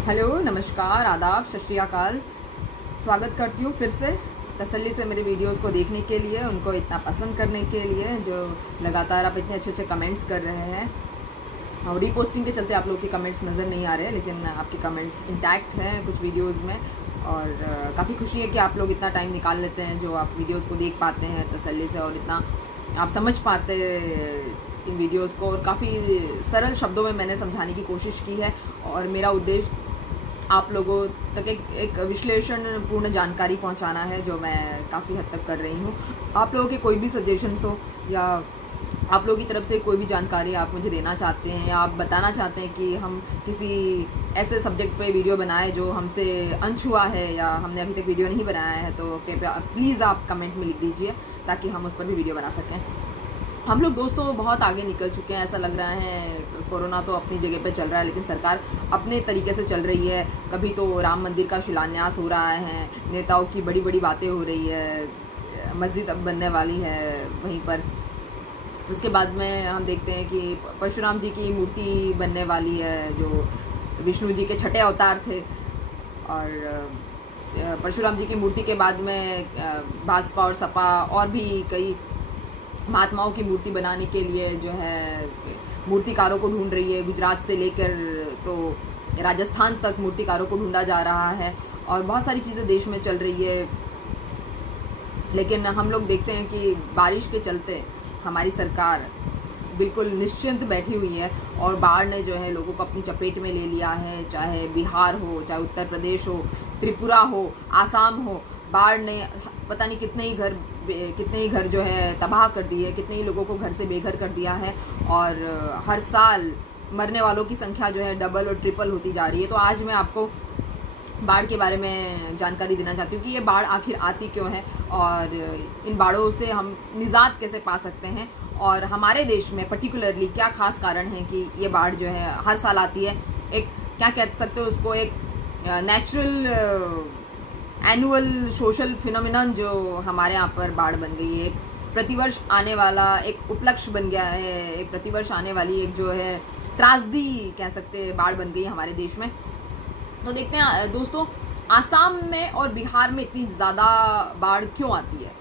Hello, नमस्कार, आदाब, सत श्री अकाल। स्वागत करती हूँ फिर से तसल्ली से मेरे वीडियोस को देखने के लिए, उनको इतना पसंद करने के लिए, जो लगातार आप इतने अच्छे अच्छे कमेंट्स कर रहे हैं। और रीपोस्टिंग के चलते आप लोगों के कमेंट्स नज़र नहीं आ रहे हैं, लेकिन आपके कमेंट्स इंटैक्ट हैं कुछ वीडियोज़ में। और काफ़ी खुशी है कि आप लोग इतना टाइम निकाल लेते हैं, जो आप वीडियोज़ को देख पाते हैं तसल्ली से, और इतना आप समझ पाते इन वीडियोज़ को। और काफ़ी सरल शब्दों में मैंने समझाने की कोशिश की है, और मेरा उद्देश्य आप लोगों तक एक विश्लेषण पूर्ण जानकारी पहुंचाना है, जो मैं काफ़ी हद तक कर रही हूं। आप लोगों के कोई भी सजेशंस हो, या आप लोगों की तरफ से कोई भी जानकारी आप मुझे देना चाहते हैं, या आप बताना चाहते हैं कि हम किसी ऐसे सब्जेक्ट पे वीडियो बनाए जो हमसे अनछुआ है, या हमने अभी तक वीडियो नहीं बनाया है, तो कृपया प्लीज़ आप कमेंट में लिख दीजिए, ताकि हम उस पर भी वीडियो बना सकें। हम लोग दोस्तों बहुत आगे निकल चुके हैं, ऐसा लग रहा है। कोरोना तो अपनी जगह पे चल रहा है, लेकिन सरकार अपने तरीके से चल रही है। कभी तो राम मंदिर का शिलान्यास हो रहा है, नेताओं की बड़ी बड़ी बातें हो रही है, मस्जिद अब बनने वाली है वहीं पर। उसके बाद में हम देखते हैं कि परशुराम जी की मूर्ति बनने वाली है, जो विष्णु जी के छठे अवतार थे। और परशुराम जी की मूर्ति के बाद में भाजपा और सपा और भी कई महात्माओं की मूर्ति बनाने के लिए जो है मूर्तिकारों को ढूंढ रही है। गुजरात से लेकर तो राजस्थान तक मूर्तिकारों को ढूंढा जा रहा है, और बहुत सारी चीज़ें देश में चल रही है। लेकिन हम लोग देखते हैं कि बारिश के चलते हमारी सरकार बिल्कुल निश्चिंत बैठी हुई है, और बाढ़ ने जो है लोगों को अपनी चपेट में ले लिया है। चाहे बिहार हो, चाहे उत्तर प्रदेश हो, त्रिपुरा हो, आसाम हो, बाढ़ ने पता नहीं कितने ही घर जो है तबाह कर दिए, कितने ही लोगों को घर से बेघर कर दिया है। और हर साल मरने वालों की संख्या जो है डबल और ट्रिपल होती जा रही है। तो आज मैं आपको बाढ़ के बारे में जानकारी देना चाहती हूँ कि ये बाढ़ आखिर आती क्यों है, और इन बाढ़ों से हम निजात कैसे पा सकते हैं, और हमारे देश में पर्टिकुलरली क्या खास कारण है कि ये बाढ़ जो है हर साल आती है। एक क्या कह सकते हो उसको, एक नेचुरल एनुअल सोशल फिनोमिनन जो हमारे यहाँ पर बाढ़ बन गई है। प्रतिवर्ष आने वाला एक उपलक्ष्य बन गया है, एक प्रतिवर्ष आने वाली एक जो है त्रासदी कह सकते हैं, बाढ़ बन गई है हमारे देश में। तो देखते हैं दोस्तों, आसाम में और बिहार में इतनी ज़्यादा बाढ़ क्यों आती है।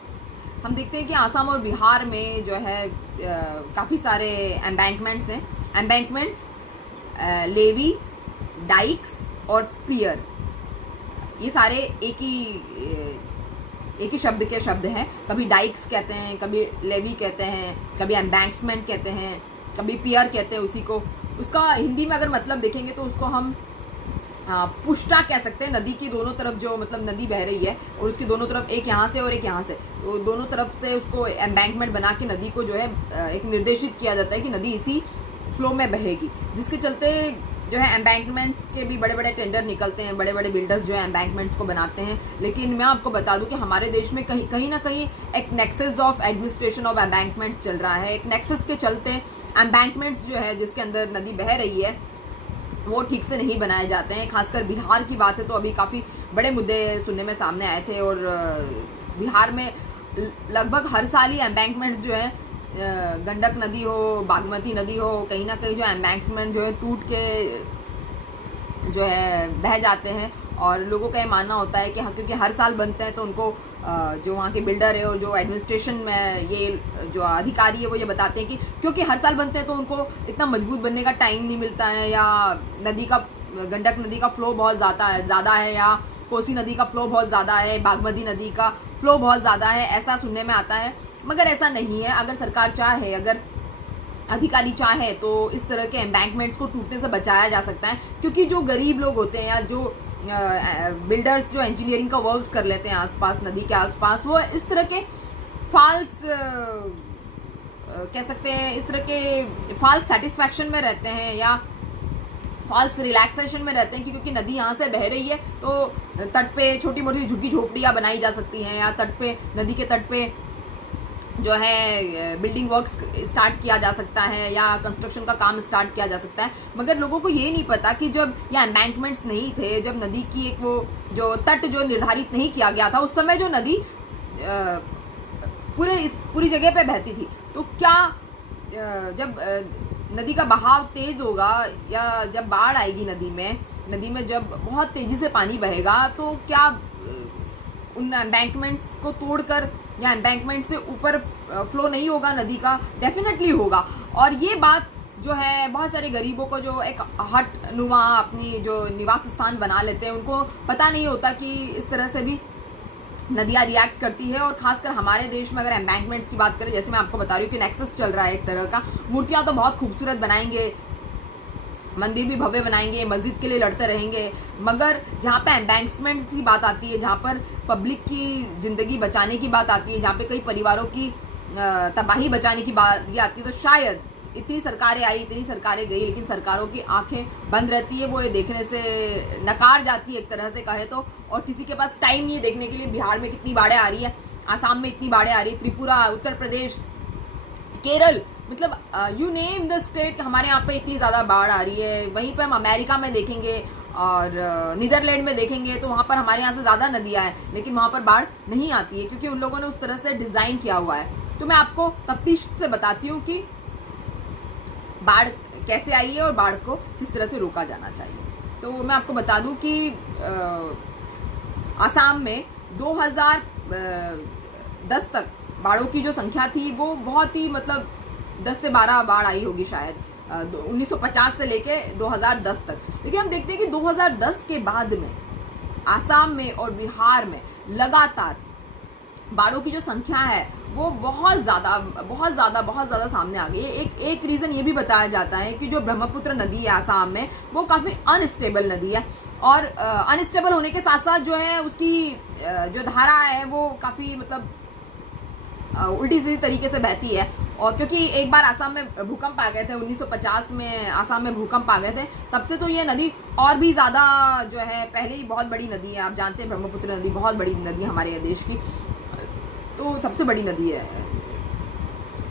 हम देखते हैं कि आसाम और बिहार में जो है काफ़ी सारे एम्बैंकमेंट्स हैं। एम्बैंकमेंट्स, लेवी, डाइक्स और पियर, ये सारे एक ही शब्द के शब्द हैं। कभी डाइक्स कहते हैं, कभी लेवी कहते हैं, कभी एम्बैंक्समेंट कहते हैं, कभी पियर कहते हैं उसी को। उसका हिंदी में अगर मतलब देखेंगे तो उसको हम पुष्टा कह सकते हैं। नदी की दोनों तरफ जो मतलब नदी बह रही है, और उसकी दोनों तरफ एक यहाँ से और एक यहाँ से, तो दोनों तरफ से उसको एम्बैंकमेंट बना के नदी को जो है एक निर्देशित किया जाता है कि नदी इसी फ्लो में बहेगी, जिसके चलते जो है एम्बैंकमेंट्स के भी बड़े बड़े टेंडर निकलते हैं, बड़े बड़े बिल्डर्स जो है एम्बैंकमेंट्स को बनाते हैं। लेकिन मैं आपको बता दूं कि हमारे देश में कहीं ना कहीं एक nexus of administration of embankments चल रहा है। एक नेक्सस के चलते एम्बैंकमेंट्स जो है जिसके अंदर नदी बह रही है वो ठीक से नहीं बनाए जाते हैं। खासकर बिहार की बात है तो अभी काफ़ी बड़े मुद्दे सुनने में सामने आए थे, और बिहार में लगभग हर साल ही एम्बैंकमेंट्स जो है, गंडक नदी हो, बागमती नदी हो, कहीं ना कहीं जो एम्बैंक्समेंट जो है टूट के जो है बह जाते हैं। और लोगों का ये मानना होता है कि हाँ, क्योंकि हर साल बनते हैं तो उनको जो वहाँ के बिल्डर है और जो एडमिनिस्ट्रेशन में ये जो अधिकारी है वो ये बताते हैं कि क्योंकि हर साल बनते हैं तो उनको इतना मजबूत बनने का टाइम नहीं मिलता है, या नदी का गंडक नदी का फ्लो बहुत ज़्यादा है, या कोसी नदी का फ्लो बहुत ज़्यादा है, बागमती नदी का फ्लो बहुत ज़्यादा है, ऐसा सुनने में आता है। मगर ऐसा नहीं है। अगर सरकार चाहे, अगर अधिकारी चाहे, तो इस तरह के एम्बैंकमेंट्स को टूटने से बचाया जा सकता है। क्योंकि जो गरीब लोग होते हैं, या जो बिल्डर्स जो इंजीनियरिंग का वर्क्स कर लेते हैं आसपास, नदी के आसपास, वो इस तरह के फाल्स कह सकते हैं, इस तरह के फाल्स सेटिस्फैक्शन में रहते हैं, या फॉल्स रिलैक्सेशन में रहते हैं कि क्योंकि नदी यहाँ से बह रही है तो तट पे छोटी मोटी झुग्गी झोपड़ियाँ बनाई जा सकती हैं, या तट पे, नदी के तट पे जो है बिल्डिंग वर्क्स स्टार्ट किया जा सकता है, या कंस्ट्रक्शन का काम स्टार्ट किया जा सकता है। मगर लोगों को ये नहीं पता कि जब ये एम्बैंकमेंट्स नहीं थे, जब नदी की एक वो जो तट जो निर्धारित नहीं किया गया था, उस समय जो नदी पूरी जगह पे बहती थी, तो क्या जब नदी का बहाव तेज होगा या जब बाढ़ आएगी नदी में जब बहुत तेजी से पानी बहेगा तो क्या उन एम्बैंकमेंट्स को तोड़कर या एम्बैंकमेंट से ऊपर फ्लो नहीं होगा नदी का? डेफिनेटली होगा। और ये बात जो है बहुत सारे गरीबों को जो एक हट नुमा अपनी जो निवास स्थान बना लेते हैं उनको पता नहीं होता कि इस तरह से भी नदियाँ रिएक्ट करती है। और खासकर हमारे देश में अगर एम्बैंकमेंट्स की बात करें, जैसे मैं आपको बता रही हूँ कि नेक्सस चल रहा है एक तरह का, मूर्तियाँ तो बहुत खूबसूरत बनाएंगे, मंदिर भी भव्य बनाएंगे, मस्जिद के लिए लड़ते रहेंगे, मगर जहाँ पे एम्बैंक्समेंट की बात आती है, जहाँ पर पब्लिक की ज़िंदगी बचाने की बात आती है, जहाँ पे कई परिवारों की तबाही बचाने की बात भी आती है, तो शायद इतनी सरकारें आई, इतनी सरकारें गई, लेकिन सरकारों की आंखें बंद रहती है, वो ये देखने से नकार जाती है एक तरह से कहे तो। और किसी के पास टाइम नहीं है देखने के लिए बिहार में कितनी बाढ़ें आ रही है, आसाम में इतनी बाढ़ें आ रही है, त्रिपुरा, उत्तर प्रदेश, केरल, मतलब यू नेम द स्टेट, हमारे यहाँ पे इतनी ज़्यादा बाढ़ आ रही है। वहीं पे हम अमेरिका में देखेंगे और नीदरलैंड में देखेंगे तो वहाँ पर हमारे यहाँ से ज़्यादा नदियाँ हैं, लेकिन वहाँ पर बाढ़ नहीं आती है क्योंकि उन लोगों ने उस तरह से डिज़ाइन किया हुआ है। तो मैं आपको तफ्तीश से बताती हूँ कि बाढ़ कैसे आई है और बाढ़ को किस तरह से रोका जाना चाहिए। तो मैं आपको बता दूं कि आसाम में 2010 तक बाढ़ों की जो संख्या थी वो बहुत ही, मतलब 10 से 12 बाढ़ आई होगी शायद 1950 से लेके 2010 तक। लेकिन हम देखते हैं कि 2010 के बाद में आसाम में और बिहार में लगातार बाढ़ों की जो संख्या है वो बहुत ज़्यादा सामने आ गई है। एक रीज़न ये भी बताया जाता है कि जो ब्रह्मपुत्र नदी है आसाम में वो काफ़ी अनस्टेबल नदी है, और अनस्टेबल होने के साथ साथ जो है उसकी जो धारा है वो काफ़ी, मतलब उल्टी सीधी तरीके से बहती है। और क्योंकि एक बार आसाम में भूकंप आ गए थे 1950 में, आसाम में भूकंप आ गए थे, तब से तो ये नदी और भी ज़्यादा जो है, पहले ही बहुत बड़ी नदी है, आप जानते हैं ब्रह्मपुत्र नदी बहुत बड़ी नदी है हमारे देश की, तो सबसे बड़ी नदी है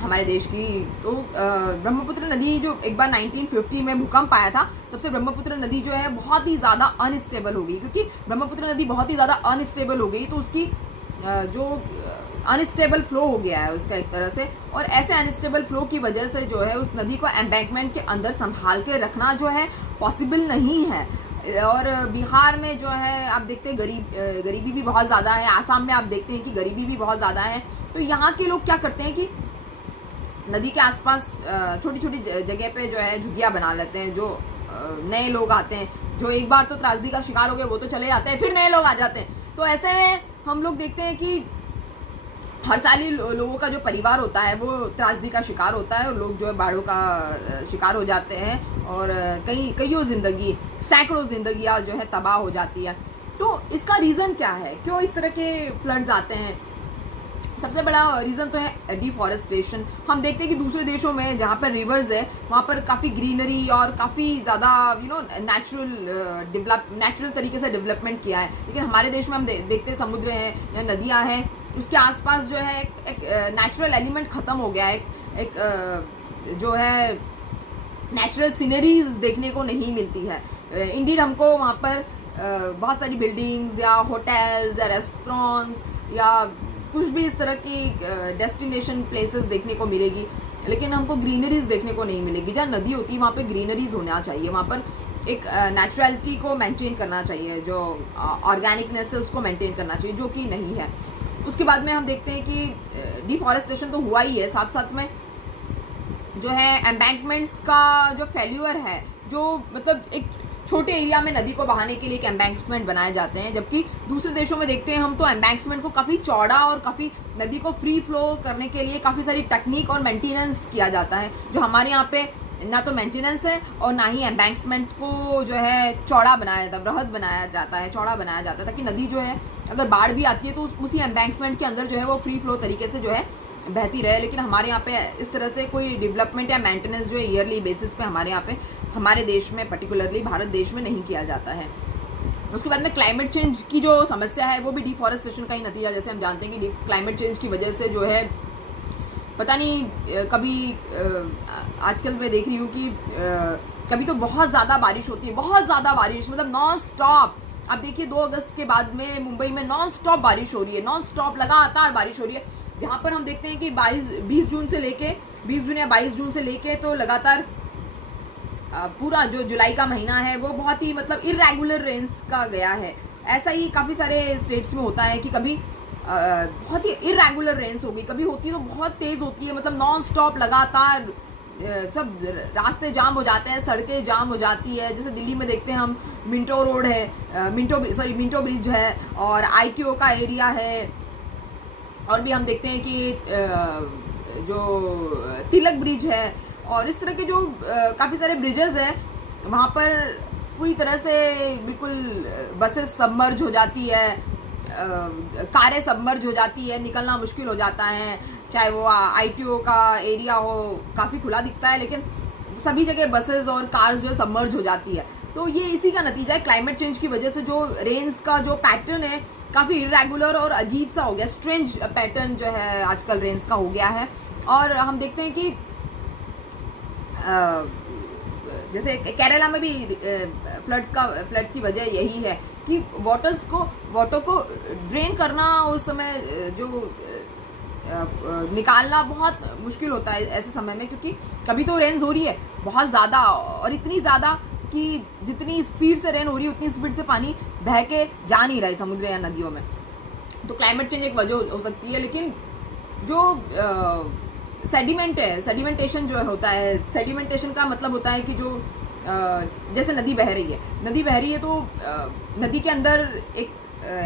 हमारे देश की। तो ब्रह्मपुत्र नदी जो एक बार 1950 में भूकंप आया था, तब से ब्रह्मपुत्र नदी जो है बहुत ही ज़्यादा अनस्टेबल हो गई। क्योंकि ब्रह्मपुत्र नदी बहुत ही ज़्यादा अनस्टेबल हो गई तो उसकी जो अनस्टेबल फ्लो हो गया है उसका एक तरह से, और ऐसे अनस्टेबल फ्लो की वजह से जो है उस नदी को एम्बैंकमेंट के अंदर संभाल के रखना जो है पॉसिबल नहीं है। और बिहार में जो है आप देखते हैं गरीबी भी बहुत ज़्यादा है, आसाम में आप देखते हैं कि गरीबी भी बहुत ज़्यादा है। तो यहाँ के लोग क्या करते हैं कि नदी के आसपास छोटी छोटी जगह पे जो है झुग्गियाँ बना लेते हैं। जो नए लोग आते हैं, जो एक बार तो त्रासदी का शिकार हो गए, वो तो चले जाते हैं, फिर नए लोग आ जाते हैं। तो ऐसे में हम लोग देखते हैं कि हर साल ही लोगों का जो परिवार होता है वो त्रासदी का शिकार होता है, और लोग जो है बाढ़ों का शिकार हो जाते हैं, और कईयों ज़िंदगी, सैकड़ों ज़िंदगियाँ जो है तबाह हो जाती है। तो इसका रीज़न क्या है, क्यों इस तरह के फ्लड्स आते हैं? सबसे बड़ा रीज़न तो है डिफॉरेस्टेशन। हम देखते हैं कि दूसरे देशों में जहाँ पर रिवर्स है वहाँ पर काफ़ी ग्रीनरी और काफ़ी ज़्यादा नेचुरल तरीके से डेवलपमेंट किया है, लेकिन हमारे देश में हम देखते हैं समुद्र हैं या नदियाँ हैं, उसके आसपास जो है एक नेचुरल एलिमेंट ख़त्म हो गया है, एक जो है नेचुरल सीनरीज देखने को नहीं मिलती है। इंडीड हमको वहाँ पर बहुत सारी बिल्डिंग्स या होटल्स या रेस्टोरेंट्स या कुछ भी इस तरह की डेस्टिनेशन प्लेसेस देखने को मिलेगी, लेकिन हमको ग्रीनरीज देखने को नहीं मिलेगी। जहाँ नदी होती है वहाँ पे ग्रीनरीज होना चाहिए, वहाँ पर एक नेचुरलिटी को मेंटेन करना चाहिए, जो ऑर्गेनिकनेस है उसको मेंटेन करना चाहिए, जो कि नहीं है। उसके बाद में हम देखते हैं कि डिफॉरेस्टेशन तो हुआ ही है, साथ साथ में जो है एम्बैंकमेंट्स का जो फेल्यूअर है, जो मतलब एक छोटे एरिया में नदी को बहाने के लिए एक एम्बैंकमेंट बनाए जाते हैं, जबकि दूसरे देशों में देखते हैं हम तो एम्बैंकमेंट को काफ़ी चौड़ा और काफ़ी नदी को फ्री फ्लो करने के लिए काफ़ी सारी टेक्निक और मेंटेनेंस किया जाता है, जो हमारे यहाँ पे ना तो मेंटेनेंस है और ना ही एम्बैंकमेंट को जो है चौड़ा बनाया जाता है, वृहद बनाया जाता है, चौड़ा बनाया जाता है, ताकि नदी जो है अगर बाढ़ भी आती है तो उसी एम्बैंकमेंट के अंदर जो है वो फ्री फ्लो तरीके से जो है बहती रहे। लेकिन हमारे यहाँ पे इस तरह से कोई डेवलपमेंट या मेंटेनेंस जो है ईयरली बेसिस पे हमारे यहाँ पे, हमारे देश में पर्टिकुलरली भारत देश में नहीं किया जाता है। उसके बाद में क्लाइमेट चेंज की जो समस्या है वो भी डिफॉरेस्टेशन का ही नतीजा। जैसे हम जानते हैं कि क्लाइमेट चेंज की वजह से जो है पता नहीं कभी आजकल मैं देख रही हूँ कि कभी तो बहुत ज़्यादा बारिश होती है, बहुत ज़्यादा बारिश, मतलब नॉन स्टॉप। आप देखिए 2 अगस्त के बाद में मुंबई में नॉन स्टॉप बारिश हो रही है, नॉन स्टॉप लगातार बारिश हो रही है। यहाँ पर हम देखते हैं कि 20 जून या 22 जून से लेके तो लगातार पूरा जो जुलाई का महीना है वो बहुत ही मतलब इरेगुलर रेन्स का गया है। ऐसा ही काफ़ी सारे स्टेट्स में होता है कि कभी बहुत ही इरेगुलर रेन्स हो गई, कभी होती है तो बहुत तेज़ होती है, मतलब नॉन स्टॉप लगातार सब रास्ते जाम हो जाते हैं, सड़कें जाम हो जाती है। जैसे दिल्ली में देखते हैं हम, मिंटो रोड है, मिंटो ब्रिज है और ITO का एरिया है, और भी हम देखते हैं कि जो तिलक ब्रिज है, और इस तरह के जो काफ़ी सारे ब्रिजेस हैं वहाँ पर पूरी तरह से बिल्कुल बसेस सबमर्ज हो जाती है, कारें सबमर्ज हो जाती है, निकलना मुश्किल हो जाता है। चाहे वो ITO का एरिया हो, काफ़ी खुला दिखता है, लेकिन सभी जगह बसेस और कार्स जो सबमर्ज हो जाती है। तो ये इसी का नतीजा है, क्लाइमेट चेंज की वजह से जो रेन्स का जो पैटर्न है काफ़ी इरेगुलर और अजीब सा हो गया, स्ट्रेंज पैटर्न जो है आजकल रेन्स का हो गया है। और हम देखते हैं कि जैसे केरला में भी फ्लड्स की वजह यही है कि वाटर को ड्रेन करना उस समय जो निकालना बहुत मुश्किल होता है ऐसे समय में, क्योंकि कभी तो रेन्स हो रही है बहुत ज़्यादा, और इतनी ज़्यादा कि जितनी स्पीड से रेन हो रही है उतनी स्पीड से पानी बह के जा नहीं रहा है समुद्र या नदियों में। तो क्लाइमेट चेंज एक वजह हो सकती है। लेकिन जो सेडिमेंटेशन जो होता है, सेडिमेंटेशन का मतलब होता है कि जो जैसे नदी बह रही है तो नदी के अंदर एक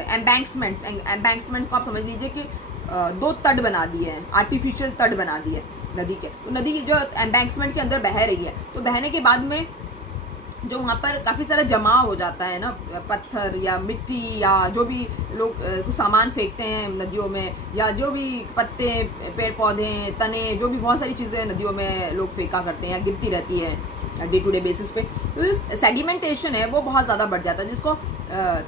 एम्बैंक्समेंट को आप समझ लीजिए कि 2 तट बना दिए हैं, आर्टिफिशियल तट बना दिए नदी के। तो नदी जो एम्बैंक्समेंट के अंदर बह रही है, तो बहने के बाद में जो वहाँ पर काफ़ी सारा जमाव हो जाता है ना, पत्थर या मिट्टी या जो भी लोग कुछ सामान फेंकते हैं नदियों में, या जो भी पत्ते, पेड़ पौधे, तने, जो भी बहुत सारी चीज़ें नदियों में लोग फेंका करते हैं या गिरती रहती है डे टू डे बेसिस पे। तो जो सेडिमेंटेशन है वो बहुत ज़्यादा बढ़ जाता है, जिसको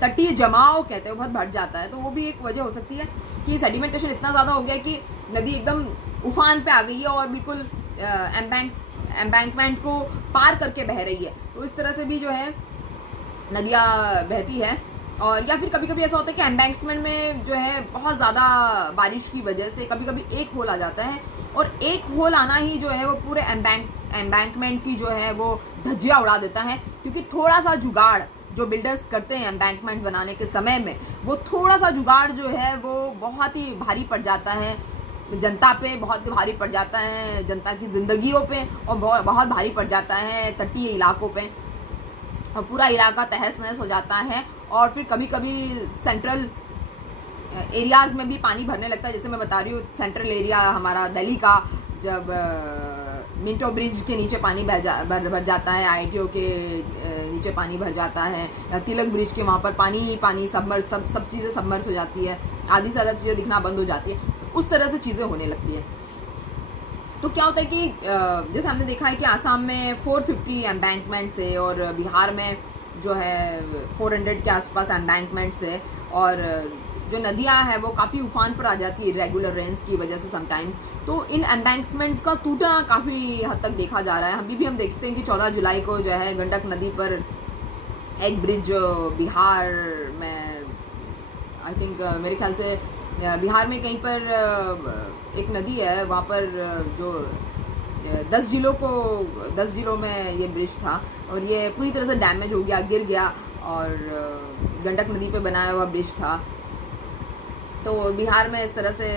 तटीय जमाव कहते हैं, वो बहुत बढ़ जाता है। तो वो भी एक वजह हो सकती है कि सेडिमेंटेशन इतना ज़्यादा हो गया कि नदी एकदम उफान पे आ गई है और बिल्कुल एम्बैंकमेंट को पार करके बह रही है। तो इस तरह से भी जो है नदियाँ बहती है। और या फिर कभी कभी ऐसा होता है कि एम्बैंक्समेंट में जो है बहुत ज़्यादा बारिश की वजह से कभी कभी एक होल आ जाता है, और एक होल आना ही जो है वो पूरे एम्बैंकमेंट की जो है वो धज्जियाँ उड़ा देता है। क्योंकि थोड़ा सा जुगाड़ जो बिल्डर्स करते हैं एम्बैंकमेंट बनाने के समय में, वो थोड़ा सा जुगाड़ जो है वो बहुत ही भारी पड़ जाता है जनता पे, बहुत भारी पड़ जाता है जनता की ज़िंदगियों पे, और बहुत भारी पड़ जाता है तटीय इलाकों पे, और पूरा इलाका तहस नहस हो जाता है। और फिर कभी कभी सेंट्रल एरियाज़ में भी पानी भरने लगता है। जैसे मैं बता रही हूँ, सेंट्रल एरिया हमारा दिल्ली का, जब मिंटो ब्रिज के नीचे पानी भर जाता है, ITO के नीचे पानी भर जाता है, या तिलक ब्रिज के वहाँ पर पानी सबमर्ज, सब चीज़ें सबमर्ज हो जाती है, आधी से ज़्यादा चीज़ें दिखना बंद हो जाती है। उस तरह से चीज़ें होने लगती है। तो क्या होता है कि जैसे हमने देखा है कि आसाम में 450 एम्बैंकमेंट्स है, और बिहार में जो है 400 के आसपास एम्बैंकमेंट्स है, और जो नदियाँ हैं वो काफ़ी उफान पर आ जाती है इरेगुलर रेन्स की वजह से समटाइम्स। तो इन एम्बैंक्समेंट्स का टूटना काफ़ी हद तक देखा जा रहा है। अभी भी हम देखते हैं कि 14 जुलाई को जो है गंडक नदी पर एक ब्रिज बिहार में, आई थिंक मेरे ख्याल से बिहार में कहीं पर एक नदी है, वहाँ पर जो 10 जिलों में ये ब्रिज था, और ये पूरी तरह से डैमेज हो गया, गिर गया, और गंडक नदी पे बनाया हुआ ब्रिज था। तो बिहार में इस तरह से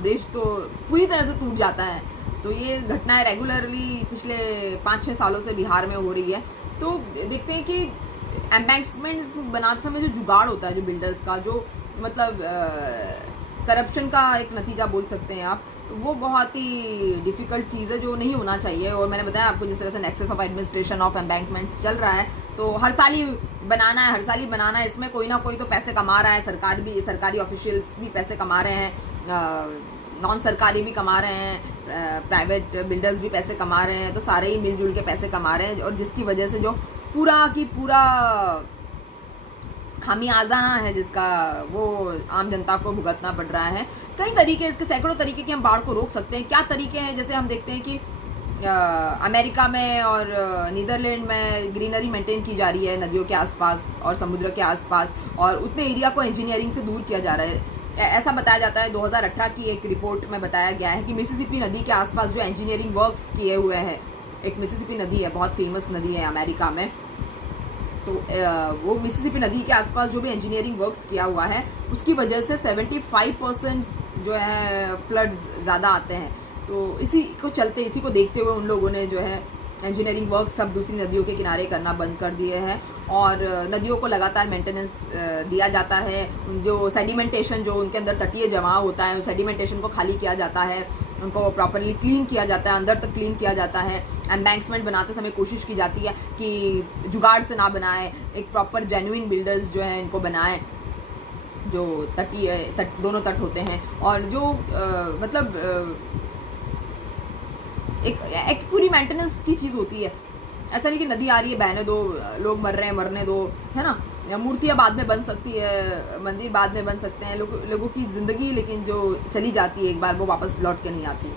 ब्रिज तो पूरी तरह से टूट जाता है। तो ये घटनाएं रेगुलरली पिछले 5-6 सालों से बिहार में हो रही है। तो देखते हैं कि एम्बैंक्समेंट्स बनाते समय जो जुगाड़ होता है जो बिल्डर्स का, जो मतलब करप्शन का एक नतीजा बोल सकते हैं आप, तो वो बहुत ही डिफ़िकल्ट चीज़ है जो नहीं होना चाहिए। और मैंने बताया आपको, जिस तरह से nexus of administration of embankments चल रहा है, तो हर साल ही बनाना है, इसमें कोई ना कोई तो पैसे कमा रहा है, सरकारी ऑफिशियल्स भी पैसे कमा रहे हैं, नॉन सरकारी भी कमा रहे हैं, प्राइवेट बिल्डर्स भी पैसे कमा रहे हैं, तो सारे ही मिलजुल के पैसे कमा रहे हैं, और जिसकी वजह से जो पूरा की पूरा खामियाजा है जिसका, वो आम जनता को भुगतना पड़ रहा है। कई तरीके, इसके सैकड़ों तरीके के हम बाढ़ को रोक सकते हैं। क्या तरीके हैं? जैसे हम देखते हैं कि अमेरिका में और नीदरलैंड में ग्रीनरी मेंटेन की जा रही है नदियों के आसपास और समुद्र के आसपास, और उतने एरिया को इंजीनियरिंग से दूर किया जा रहा है। ऐसा बताया जाता है, 2018 की एक रिपोर्ट में बताया गया है कि मिसिसिपी नदी के आसपास जो इंजीनियरिंग वर्क्स किए हुए हैं एक मिसिसिपी नदी है, बहुत फेमस नदी है अमेरिका में। तो वो मिसिसिपी नदी के आसपास जो भी इंजीनियरिंग वर्क्स किया हुआ है उसकी वजह से 75% जो है फ्लड्स ज़्यादा आते हैं। तो इसी को देखते हुए उन लोगों ने जो है इंजीनियरिंग वर्क सब दूसरी नदियों के किनारे करना बंद कर दिए हैं और नदियों को लगातार मेंटेनेंस दिया जाता है। जो सेडिमेंटेशन जो उनके अंदर तटीय जमाव होता है उस सेडिमेंटेशन को खाली किया जाता है, उनको प्रॉपरली क्लीन किया जाता है, अंदर तक क्लीन किया जाता है। एम्बैंक्समेंट बनाते समय कोशिश की जाती है कि जुगाड़ से ना बनाए, एक प्रॉपर जेन्युइन बिल्डर्स जो हैं इनको बनाएं जो दोनों तट होते हैं। और जो एक पूरी मेंटेनेंस की चीज़ होती है। ऐसा नहीं कि नदी आ रही है बहने दो, लोग मर रहे हैं मरने दो, है ना। मूर्तियाँ बाद में बन सकती है, मंदिर बाद में बन सकते हैं, लोगों की ज़िंदगी लेकिन जो चली जाती है एक बार वो वापस लौट के नहीं आती।